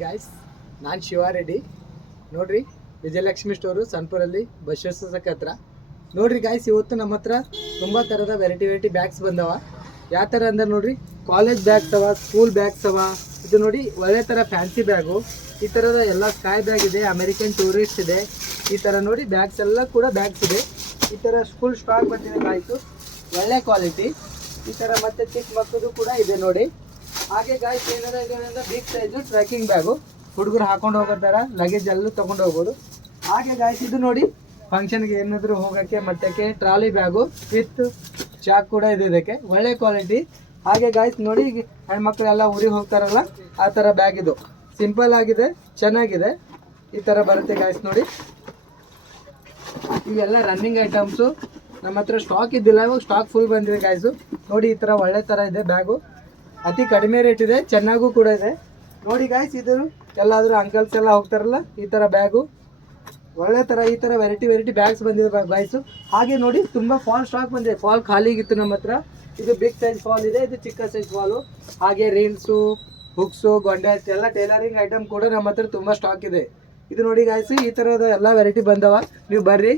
Guys, ನಾನು ಶಿವಾರೆಡ್ಡಿ. ನೋಡ್ರಿ, Vijayalakshmi store ಸನ್ಪುರಲ್ಲಿ Basaveshwara ಹತ್ರ. ನೋಡ್ರಿ ಗಾಯ್ಸ್, ಇವತ್ತು ನಮ್ಮ ಹತ್ರ ತುಂಬ ಥರದ ವೆರೈಟಿ ಬ್ಯಾಗ್ಸ್ ಬಂದವ. ಯಾವ ಥರ ಅಂದ್ರೆ ನೋಡ್ರಿ, ಕಾಲೇಜ್ ಬ್ಯಾಗ್ಸ್ ಅವ, ಸ್ಕೂಲ್ ಬ್ಯಾಗ್ಸ್ ಅವ. ಇದು ನೋಡಿ ಒಳ್ಳೆ ಥರ ಫ್ಯಾನ್ಸಿ ಬ್ಯಾಗು. ಈ ಥರದ ಎಲ್ಲ ಸ್ಕೈ ಬ್ಯಾಗ್ ಇದೆ, ಅಮೆರಿಕನ್ ಟೂರಿಸ್ಟ್ ಇದೆ. ಈ ಥರ ನೋಡಿ ಬ್ಯಾಗ್ಸ್ ಎಲ್ಲ ಕೂಡ ಬ್ಯಾಗ್ಸ್ ಇದೆ. ಈ ಥರ ಫುಲ್ ಸ್ಟಾಕ್ ಬಂದಿದೆ ಗಾಯ್ಸು, ಒಳ್ಳೆ ಕ್ವಾಲಿಟಿ. ಈ ಥರ ಮತ್ತೆ ಚಿಕ್ಕ ಮಕ್ಕಳು ಕೂಡ ಇದೆ ನೋಡಿ. ಹಾಗೆ ಗಾಯ್ಸ್ ಏನಾರ ಇದರಿಂದ ಬಿಗ್ ಸೈಜು ಟ್ರೆಕ್ಕಿಂಗ್ ಬ್ಯಾಗು, ಹುಡುಗರು ಹಾಕೊಂಡು ಹೋಗೋ ಥರ ಲಗೇಜ್ ಎಲ್ಲ ತೊಗೊಂಡು ಹೋಗ್ಬೋದು. ಹಾಗೆ ಗಾಯ್ಸ್ ಇದು ನೋಡಿ, ಫಂಕ್ಷನ್ಗೆ ಏನಾದರೂ ಹೋಗೋಕ್ಕೆ ಮತ್ತೆ ಟ್ರಾಲಿ ಬ್ಯಾಗು ವಿತ್ ಚಾಕ್ ಕೂಡ ಇದೆ ಇದಕ್ಕೆ, ಒಳ್ಳೆ ಕ್ವಾಲಿಟಿ. ಹಾಗೆ ಗಾಯ್ಸ್ ನೋಡಿ, ಹೆಣ್ಮಕ್ಳೆಲ್ಲ ಊರಿಗೆ ಹೋಗ್ತಾರಲ್ಲ ಆ ಥರ ಬ್ಯಾಗ್ ಇದು, ಸಿಂಪಲ್ ಆಗಿದೆ, ಚೆನ್ನಾಗಿದೆ. ಈ ಥರ ಬರುತ್ತೆ ಗಾಯ್ಸ್ ನೋಡಿ. ಇವೆಲ್ಲ ರನ್ನಿಂಗ್ ಐಟಮ್ಸು, ನಮ್ಮ ಹತ್ರ ಸ್ಟಾಕ್ ಇದ್ದಿಲ್ಲ, ಇವಾಗ ಸ್ಟಾಕ್ ಫುಲ್ ಬಂದಿದೆ ಗಾಯ್ಸು. ನೋಡಿ ಈ ಥರ ಒಳ್ಳೆ ಥರ ಇದೆ ಬ್ಯಾಗು, ಅತಿ ಕಡಿಮೆ ರೇಟ್ ಇದೆ, ಚೆನ್ನಾಗೂ ಕೂಡ ಇದೆ. ನೋಡಿ ಗಾಯ್ಸ್, ಇದು ಎಲ್ಲಾದರೂ ಅಂಕಲ್ಸ್ ಎಲ್ಲ ಹೋಗ್ತಾರಲ್ಲ ಈ ಥರ ಬ್ಯಾಗು, ಒಳ್ಳೆ ಥರ ಈ ಥರ ವೆರೈಟಿ ಬ್ಯಾಗ್ಸ್ ಬಂದಿದೆ ಗಾಯ್ಸು. ಹಾಗೆ ನೋಡಿ ತುಂಬ ಫಾಲ್ ಸ್ಟಾಕ್ ಬಂದಿದೆ, ಫಾಲ್ ಖಾಲಿಗಿತ್ತು ನಮ್ಮ ಹತ್ರ. ಇದು ಬಿಗ್ ಸೈಜ್ ಫಾಲ್ ಇದೆ, ಇದು ಚಿಕ್ಕ ಸೈಜ್ ಫಾಲು. ಹಾಗೆ ರೀಲ್ಸು, ಹುಕ್ಸು, ಗೊಂಡೆ ಎಲ್ಲ ಟೈಲರಿಂಗ್ ಐಟಮ್ ಕೂಡ ನಮ್ಮ ಹತ್ರ ತುಂಬ ಸ್ಟಾಕ್ ಇದೆ. ಇದು ನೋಡಿ ಗಾಯ್ಸು, ಈ ಥರದ ಎಲ್ಲ ವೆರೈಟಿ ಬಂದವ. ನೀವು ಬರ್ರಿ,